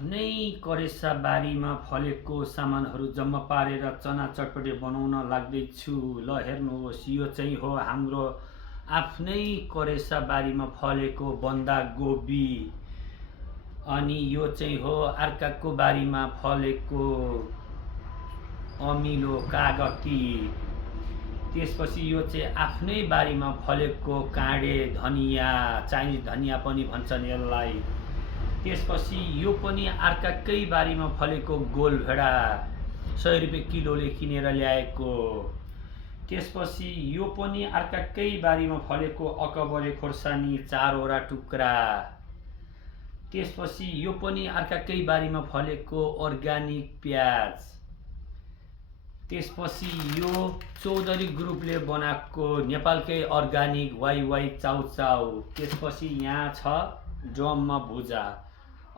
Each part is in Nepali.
आफ्नै करेसा बारीमा फलेको सामानहरू जम्मा पारेर चना चटपटे बनाउन लाग्दैछु। ल हेर्नुहोस्, यो चाहिँ हो हाम्रो आफ्नै करेसा बारीमा फलेको बन्दागोबी। अनि यो चाहिँ हो अर्काको बारीमा फलेको अमिलो कागती। त्यसपछि यो चाहिँ आफ्नै बारीमा फलेको काँडे धनिया, चाइनिज धनिया पनि भन्छन् यसलाई। त्यसपछि यो पनि अर्काकै बारीमा फलेको गोलभेडा, 100 रुपियाँ किलोले किनेर ल्याएको। त्यसपछि यो पनि अर्काकै बारीमा फलेको अकबरे खोर्सानी 4 वटा टुक्रा। त्यसपछि यो पनि अर्काकै बारीमा फलेको अर्ग्यानिक प्याज। त्यसपछि यो चौधरी ग्रुपले बनाएको नेपालकै अर्ग्यानिक वाइवाई चाउचाउ। त्यसपछि यहाँ छ ड्रममा भुजा।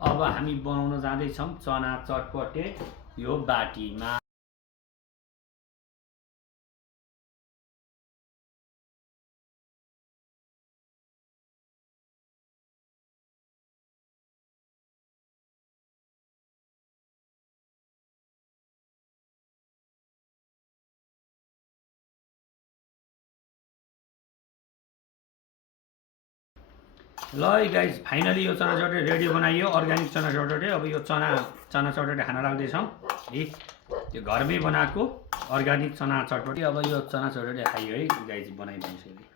अब हामी बनाउन जाँदैछौँ चना चटपटे यो बाटीमा। ल गाइज, फाइनली यो चना चटपटे रेडी बनाइयो, अर्ग्यानिक चना चटपटे। अब यो चना चटपटे खान लाग्दैछौँ है, त्यो घरमै बनाएको अर्ग्यानिक चना चटपटे। अब यो चना चटपटे खाइयो है गाइज, बनाइदिन्छु।